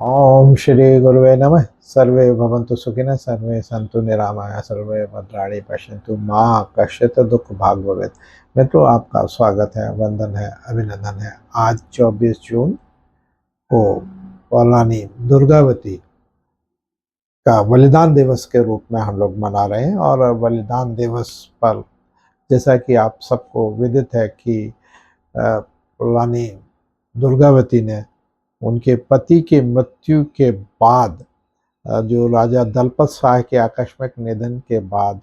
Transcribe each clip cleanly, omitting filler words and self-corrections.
ओम श्री गुरुवे नमः। सर्वे भवन्तु सुखिनः, सर्वे सन्तु निरामया, सर्वे भद्राणि पश्यन्तु मा कश्चित् दुख भाग भवेत्। मित्रों, आपका स्वागत है, वंदन है, अभिनंदन है। आज 24 जून को रानी दुर्गावती का बलिदान दिवस के रूप में हम लोग मना रहे हैं। और बलिदान दिवस पर जैसा कि आप सबको विदित है कि रानी दुर्गावती ने उनके पति के मृत्यु के बाद, जो राजा दलपत शाह के आकस्मिक निधन के बाद,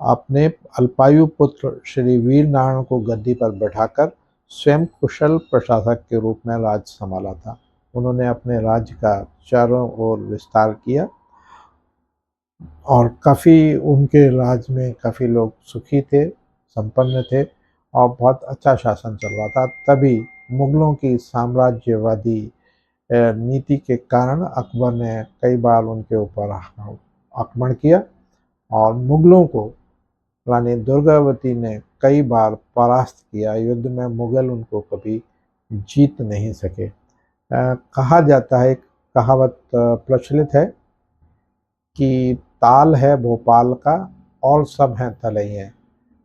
अपने अल्पायु पुत्र श्री वीर नारायण को गद्दी पर बैठाकर स्वयं कुशल प्रशासक के रूप में राज संभाला था। उन्होंने अपने राज्य का चारों ओर विस्तार किया और काफ़ी उनके राज्य में काफ़ी लोग सुखी थे, संपन्न थे और बहुत अच्छा शासन चल रहा था। तभी मुगलों की साम्राज्यवादी नीति के कारण अकबर ने कई बार उनके ऊपर आक्रमण किया और मुगलों को रानी दुर्गावती ने कई बार परास्त किया। युद्ध में मुगल उनको कभी जीत नहीं सके। कहा जाता है, एक कहावत प्रचलित है कि ताल है भोपाल का और सब हैं तलई हैं।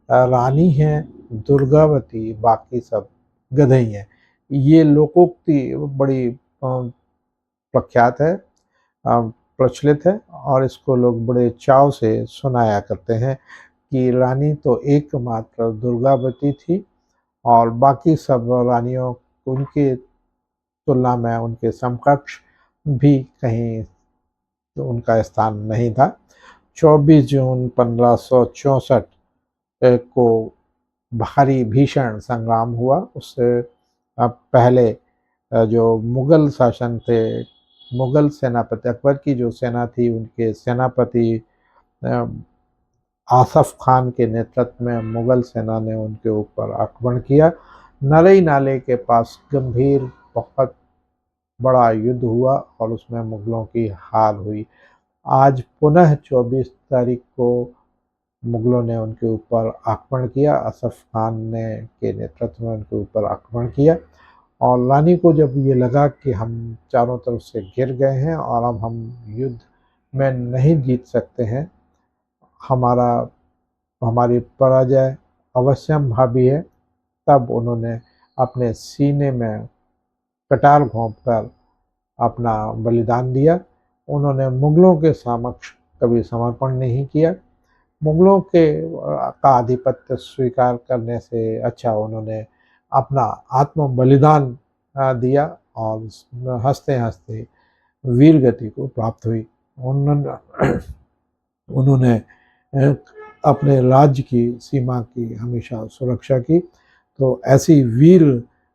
रानी हैं दुर्गावती, बाकी सब गधई हैं। ये लोकोक्ति बड़ी प्रख्यात है, प्रचलित है और इसको लोग बड़े चाव से सुनाया करते हैं कि रानी तो एकमात्र दुर्गावती थी और बाकी सब रानियों उनके तुलना में, उनके समकक्ष भी कहीं तो उनका स्थान नहीं था। 24 जून 1564 को भारी भीषण संग्राम हुआ। उससे पहले जो मुगल शासन थे, मुगल सेनापति अकबर की जो सेना थी, उनके सेनापति आसफ खान के नेतृत्व में मुगल सेना ने उनके ऊपर आक्रमण किया। नरई नाले के पास गंभीर बहुत बड़ा युद्ध हुआ और उसमें मुगलों की हार हुई। आज पुनः 24 तारीख को मुगलों ने उनके ऊपर आक्रमण किया, आसफ खान ने के नेतृत्व में उनके ऊपर आक्रमण किया। और रानी को जब ये लगा कि हम चारों तरफ से घिर गए हैं और अब हम युद्ध में नहीं जीत सकते हैं, हमारी पराजय अवश्यंभावी है, तब उन्होंने अपने सीने में कटार घोंपकर अपना बलिदान दिया। उन्होंने मुगलों के समक्ष कभी समर्पण नहीं किया। मुगलों के का आधिपत्य स्वीकार करने से अच्छा उन्होंने अपना आत्म बलिदान दिया और हंसते हंसते वीर गति को प्राप्त हुई। उन्होंने अपने राज्य की सीमा की हमेशा सुरक्षा की। तो ऐसी वीर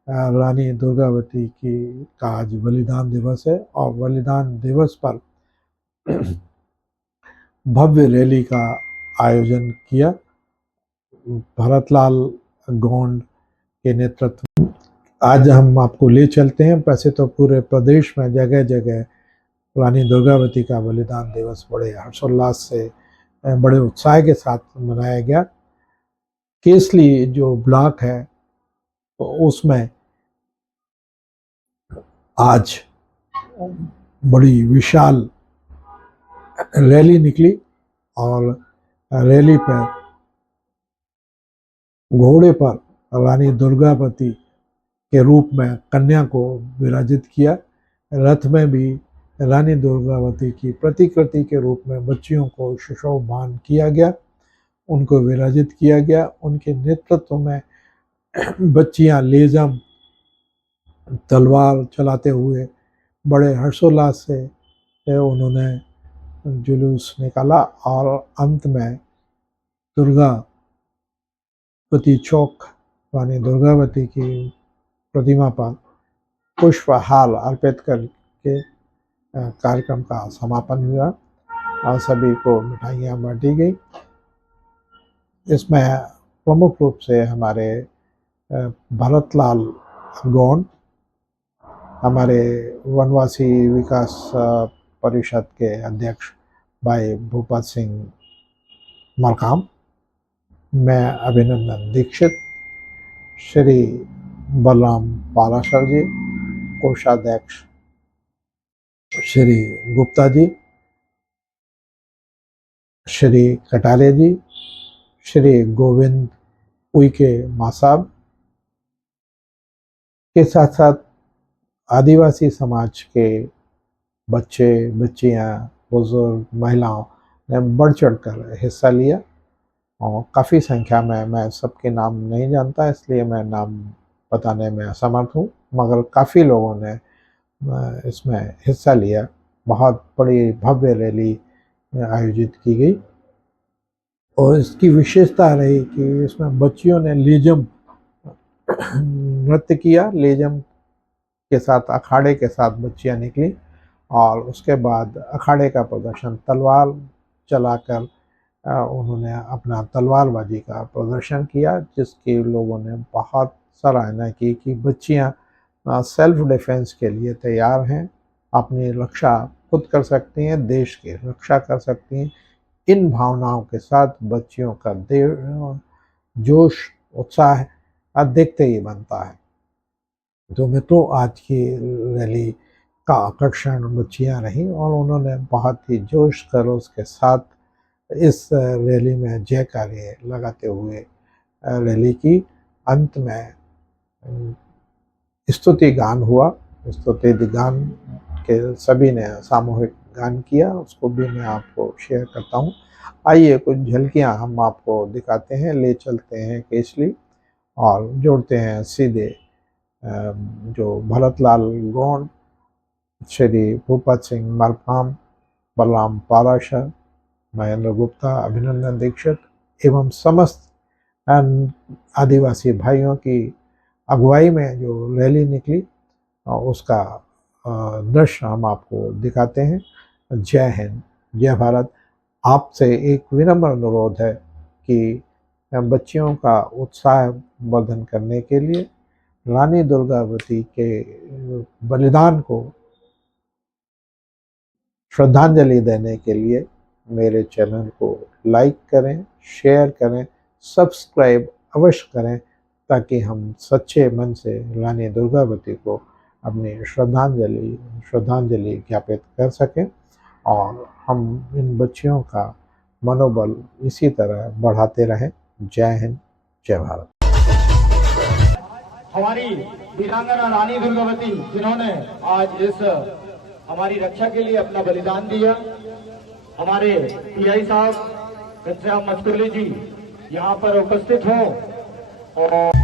रानी दुर्गावती की का आज बलिदान दिवस है और बलिदान दिवस पर भव्य रैली का आयोजन किया। भरतलाल गोंड के नेतृत्व आज हम आपको ले चलते हैं। वैसे तो पूरे प्रदेश में जगह जगह रानी दुर्गावती का बलिदान दिवस बड़े हर्षोल्लास से, बड़े उत्साह के साथ मनाया गया। केसली जो ब्लॉक है उसमें आज बड़ी विशाल रैली निकली और रैली पर घोड़े पर रानी दुर्गावती के रूप में कन्या को विराजित किया। रथ में भी रानी दुर्गावती की प्रतिकृति के रूप में बच्चियों को सुशोभान किया गया, उनको विराजित किया गया। उनके नेतृत्व में बच्चियां लेजम तलवार चलाते हुए बड़े हर्षोल्लास से उन्होंने जुलूस निकाला और अंत में दुर्गावती चौक रानी दुर्गावती की प्रतिमा पर पुष्पहार अर्पित करके कार्यक्रम का समापन हुआ और सभी को मिठाइयाँ बांटी गई। इसमें प्रमुख रूप से हमारे भरतलाल गोंड, हमारे वनवासी विकास परिषद के अध्यक्ष भाई भूपत सिंह मरकाम, मैं अभिनंदन दीक्षित, श्री बलराम पाराशर जी कोषाध्यक्ष श्री गुप्ता जी, श्री कटारे जी, श्री गोविंद उइके मासाब के साथ साथ आदिवासी समाज के बच्चे, बच्चियां, बुजुर्ग, महिलाओं ने बढ़ चढ़कर हिस्सा लिया और काफ़ी संख्या में, मैं सबके नाम नहीं जानता इसलिए मैं नाम बताने में असमर्थ हूँ, मगर काफ़ी लोगों ने इसमें हिस्सा लिया। बहुत बड़ी भव्य रैली आयोजित की गई और इसकी विशेषता रही कि इसमें बच्चियों ने लेजम नृत्य किया। लेजम के साथ, अखाड़े के साथ बच्चियां निकली और उसके बाद अखाड़े का प्रदर्शन, तलवार चलाकर उन्होंने अपना तलवारबाजी का प्रदर्शन किया, जिसके लोगों ने बहुत सराहना की कि बच्चियां सेल्फ डिफेंस के लिए तैयार हैं, अपनी रक्षा खुद कर सकती हैं, देश की रक्षा कर सकती हैं। इन भावनाओं के साथ बच्चियों का जोश, उत्साह देखते ही बनता है। तो मित्रों, आज की रैली का आकर्षण बच्चियां रहीं और उन्होंने बहुत ही जोश खरोश के साथ इस रैली में जयकारे लगाते हुए रैली की। अंत में स्तुति गान हुआ। स्तुति गान के सभी ने सामूहिक गान किया, उसको भी मैं आपको शेयर करता हूँ। आइए कुछ झलकियाँ हम आपको दिखाते हैं, ले चलते हैं केसली और जोड़ते हैं सीधे जो भरतलाल गौंड, श्री भूपत सिंह मरकाम, बलराम पाराशर, महेंद्र गुप्ता, अभिनंदन दीक्षित एवं समस्त आदिवासी भाइयों की अगुवाई में जो रैली निकली उसका दृश्य हम आपको दिखाते हैं। जय हिंद, जय भारत। आपसे एक विनम्र अनुरोध है कि बच्चियों का उत्साह वर्धन करने के लिए रानी दुर्गावती के बलिदान को श्रद्धांजलि देने के लिए मेरे चैनल को लाइक करें, शेयर करें, सब्सक्राइब अवश्य करें, ताकि हम सच्चे मन से रानी दुर्गावती को अपनी श्रद्धांजलि ज्ञापित कर सकें और हम इन बच्चियों का मनोबल इसी तरह बढ़ाते रहें। जय हिंद, जय भारत। हमारी वीरांगना रानी दुर्गावती, जिन्होंने आज इस हमारी रक्षा के लिए अपना बलिदान दिया। हमारे पीआई साहब घनश्याम मचकुर्ली जी यहाँ पर उपस्थित हों और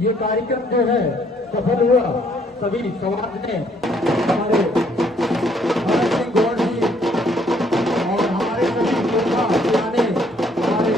ये कार्यक्रम जो है सफल हुआ। सभी समाज ने हमारे भरत सिंह गौड़ जी और हमारे सभी योद्धा पुराने हमारे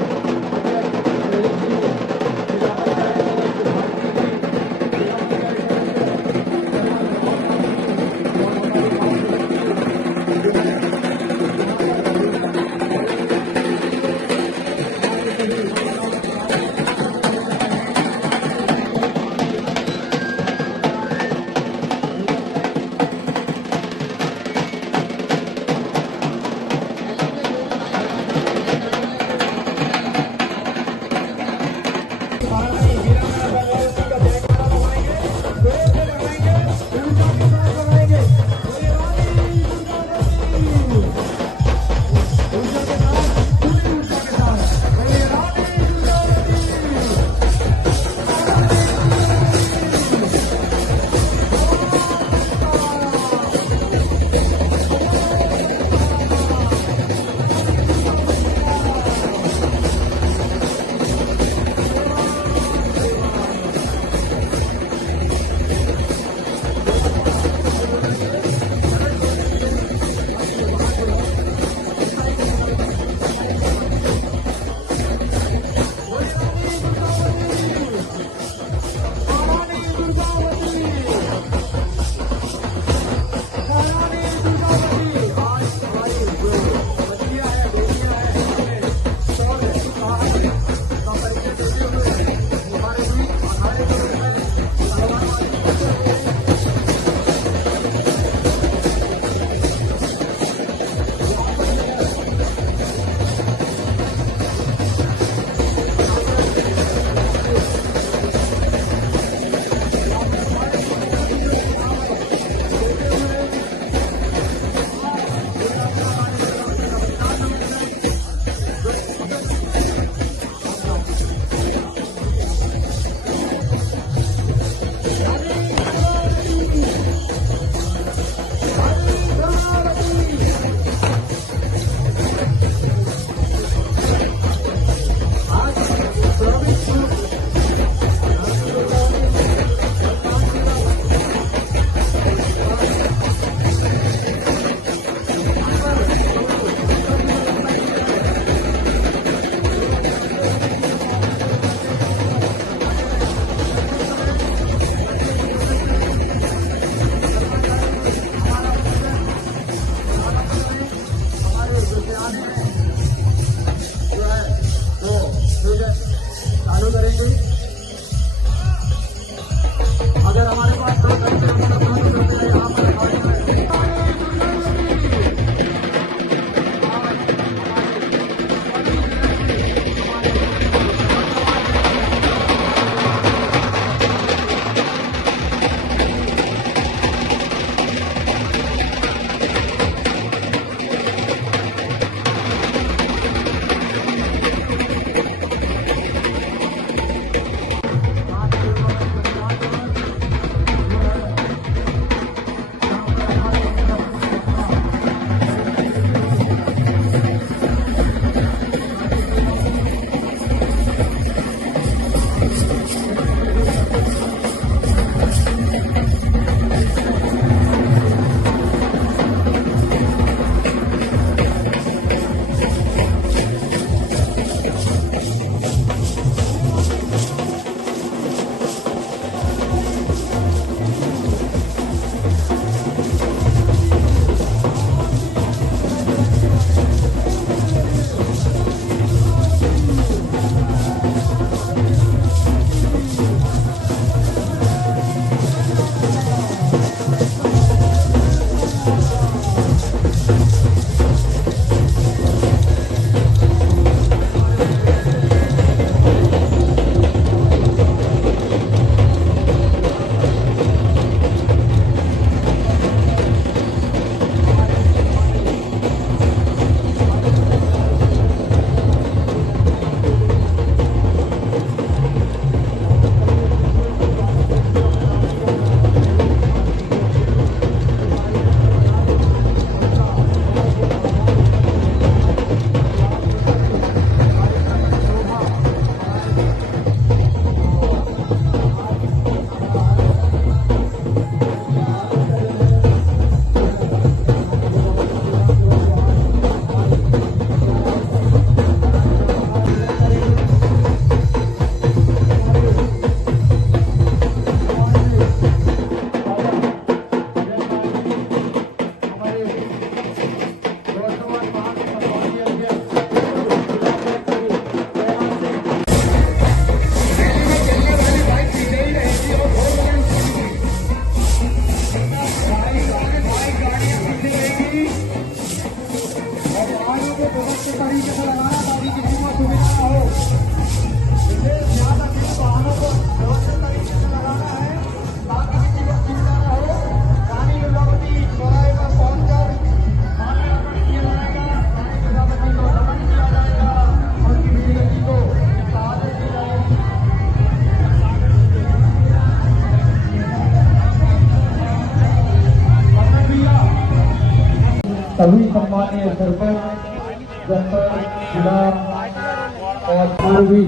और मारवी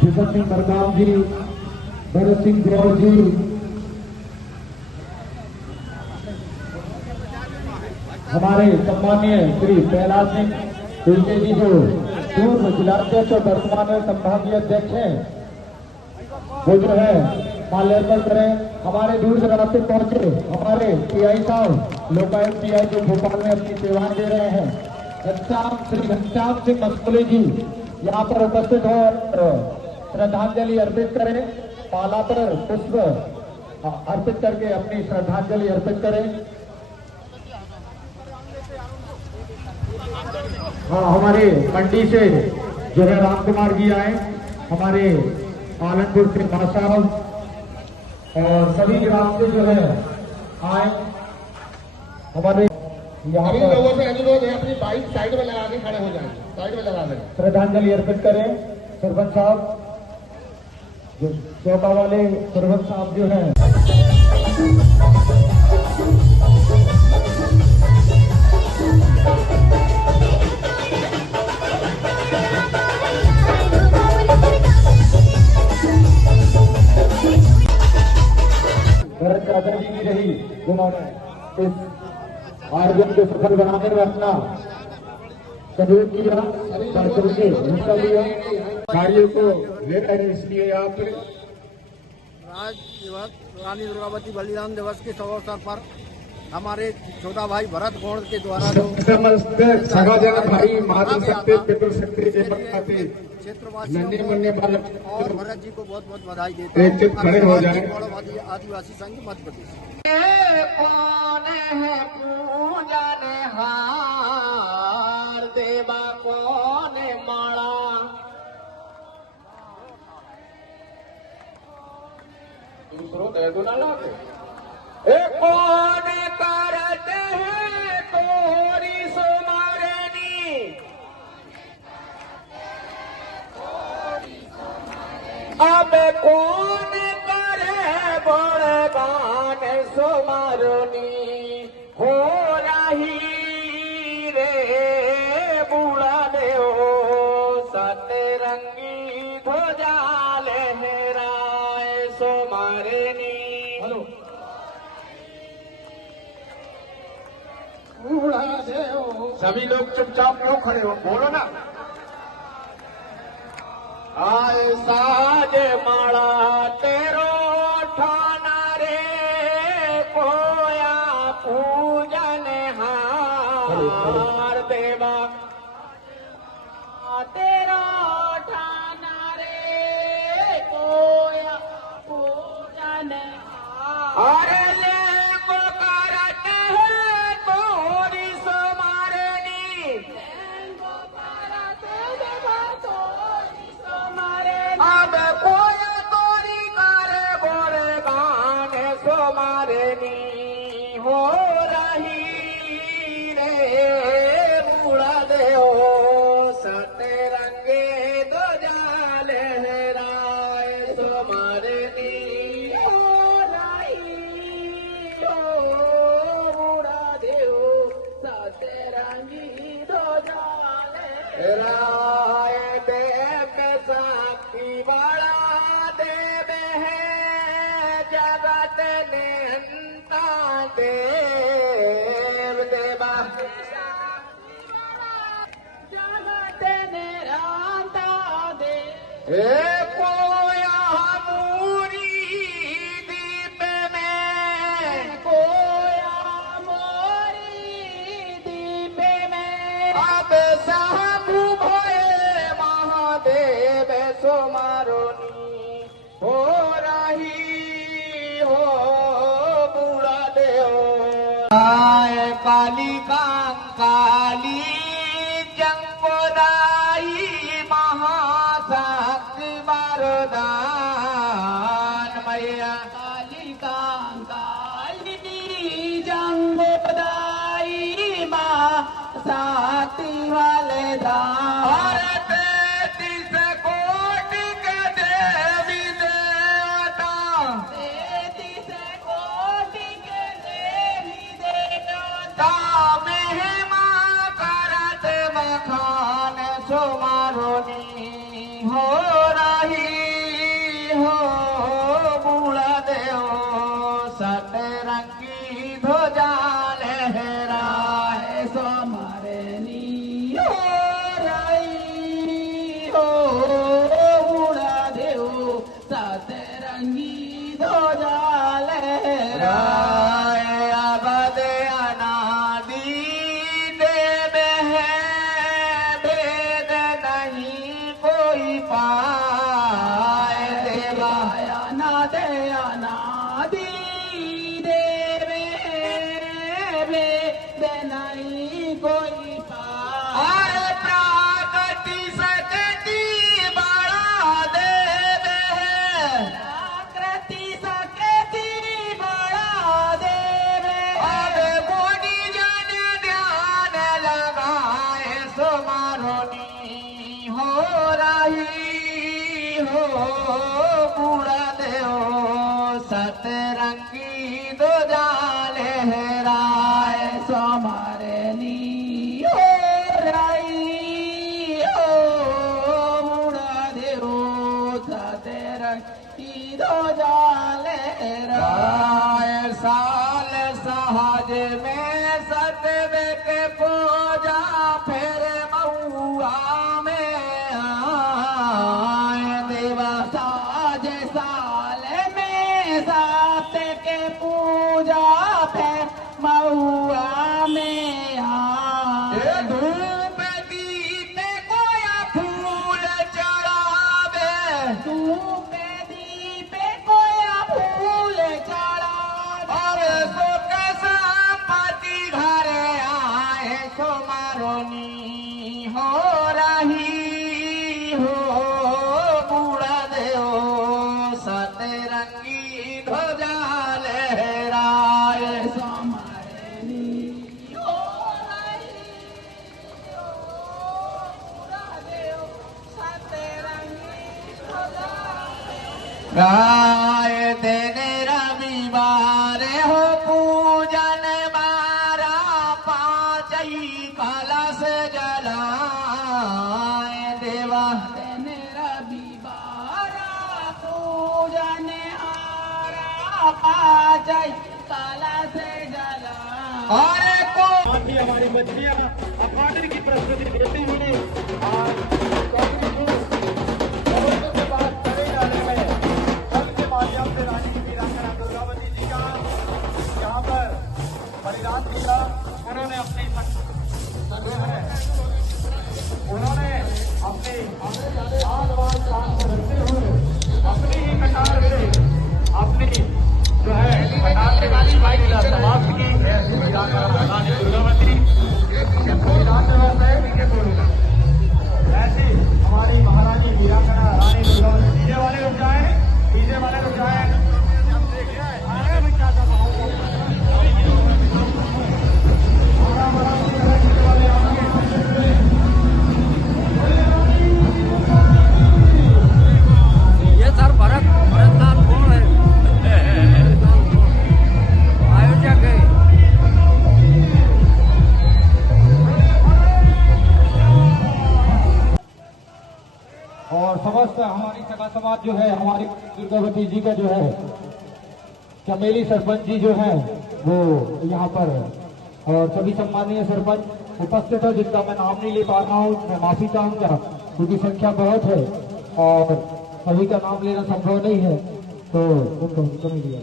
भूपत सिंह मरकाम जी, भरत सिंह गौर जी, हमारे सम्मानीय श्री प्रहलाद सिंह दुर्गे जी जो पूर्व जिलाध्यक्ष और वर्तमान में संभागीय अध्यक्ष हैं, वो जो है माल्यार्पण करें। हमारे दूर दराज से पहुंचे हमारे टीआई साहब, लोकायुक्त टीआई जो भोपाल में अपनी सेवाएं दे रहे हैं, श्री घनश्याम सिंह मस्कुली जी यहाँ पर उपस्थित हो और श्रद्धांजलि अर्पित करें। माला पर पुष्प अर्पित करके अपनी श्रद्धांजलि अर्पित करें। हाँ, हमारे मंडी से जो है राम कुमार जी आए, हमारे आलमपुर से मां साहब और सभी ग्राम से जो है आए। हमारे यहाँ पर लोगों से अनुरोध है अपनी बाइक साइड में लगा के खड़े हो जाए, साइड में लगा दें। श्रद्धांजलि अर्पित करें। सरपंच साहब जो चौका वाले सरपंच साहब जो है भरत चाचा जी की रही, जिन्होंने इस आयोजन को सफल बनाने में अपना सहयोग किया, कार्यक्रम के हिस्सा लिया, कार्यों को ले रहे हैं। इसलिए आप आज दिवस रानी दुर्गावती बलिदान दिवस के अवसर पर हमारे छोटा भाई भरत गौड़ के द्वारा जो सगाजन भाई मातृशक्ति पितृशक्ति के बताते क्षेत्रवासियों और भरत जी को बहुत बहुत बधाई देते हैं। खड़े हो जाए। आदिवासी संघ मध्य प्रदेश। कौन है पूजन हार देवा कौन माला, दूसरों दे दो ना लागे। कौन करते हैं तोरी सुमारनी, अब कौन करे बड़े गान सुमारनी, हो रही रे बुढ़ा देव सतरंगी ध्वजा लहराए सुमारनी। हेलो, बुढ़ा देव सभी लोग चुपचाप क्यों खड़े हो, बोलो ना। आए साज माला तेरो ठाना रे, कोया पूजन हार देवा तेरो ठाना रे, कोया पूजन हार ले को करते है तोरी सुमारनी, अब कोई तोरी करे बोले गाने सुमारनी, हो रही रे बुढ़ा देव सतरंगे ध्वजा लहराए सुमारनी, हो रही हो बुढ़ा देव सतरंगी ध्वजा लहराए। देव साक्षी बड़ा देव है जगत निहंता देव, देवा जगत निहंता देव। कोया मूरी दीप में, कोया मोरी दीप में, अब साधु भये महादेव सुमारनी, हो रही हो बुढ़ा देव। आए काली काली जंगोदाई महाशक्ति मारो मारोनी हो रही हो बूढ़ा देव सतरंगी ध्वजा लहराए सो मारे नी हो रही हो बूढ़ा देव सतरंगी ध्वजा लहराए अबद अनादि देव है भेद नहीं कोई पाए देवा अनादि देव भेद नहीं कोई पाए प्राकृति सकती बड़ा देव है प्राकृति सकती बड़ा देव अब मोदी जन ध्यान लगाए सो मारोनी हो रही हो बूढ़ा देव सतरंगी ध्वजा लहराए सो मारनी हो रही हो बूढ़ा देव सतरंगी ध्वजा लहराए साल सहज में सतव के पूजा फिर मऊआ में आए देवा साज साल में सात के पूजा फिर मऊआ में आए धूप दीप कोया फूल चढ़ावे धूप दीप कोया फूल चढ़ावे और सो के संपत्ति घरे आए सो मारोनी हो रही हो बूढ़ा देव सतरंगी ध्वजा लहराए सो मारनी हो रही हो बूढ़ा देव सतरंगी ध्वजा गाय दिन रविवार हो पूजन मारा पाँचई कलश जलाए देवा दिन रविवार पूजन हारा पाँचई कलश जलाए और को साथ ही हमारी बच्चियां अखाड़े की प्रस्तुति देते हुए आज लोगों से बात करे जाने में कल के माध्यम से रानी वीरांगना दुर्गावती जी का यहाँ पर बलिदान दिया। उन्होंने अपनी उन्होंने अपने आदवान काम को रखते हुए अपनी ही कटार से अपनी जो है कटार से वाली बाइक समाप्त की रानी दुर्गावती बलिदान दिवस है पीछे बोलूंगा ऐसी हमारी महारानी वीरांगना रानी दुर्गावती डीजे वाले रुक जाए अरे मैं क्या कर रहा हूँ ये सर भरत लाल कौन है आयोजक है और समस्त हमारी सगा समाज जो है हमारी दुर्गावती जी का जो है चमेली सरपंच जी जो है वो यहाँ पर और सभी सम्मानीय सरपंच उपस्थित है जिनका मैं नाम नहीं ले पा रहा हूँ, मैं माफी चाहूंगा क्योंकि संख्या बहुत है और सभी का नाम लेना संभव नहीं है, तो उनको नहीं दिया।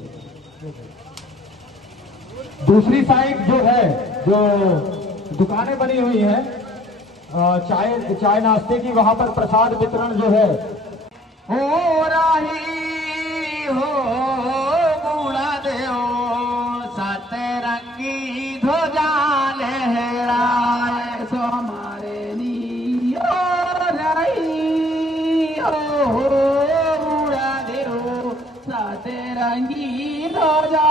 दूसरी साइड जो है जो दुकानें बनी हुई हैं चाय नाश्ते की, वहां पर प्रसाद वितरण जो है हो रही हो बूढ़ा देव सतरंगी ध्वजा लहराए सो मारे नी हो रही हो बूढ़ा देव सतरंगी ध्वजा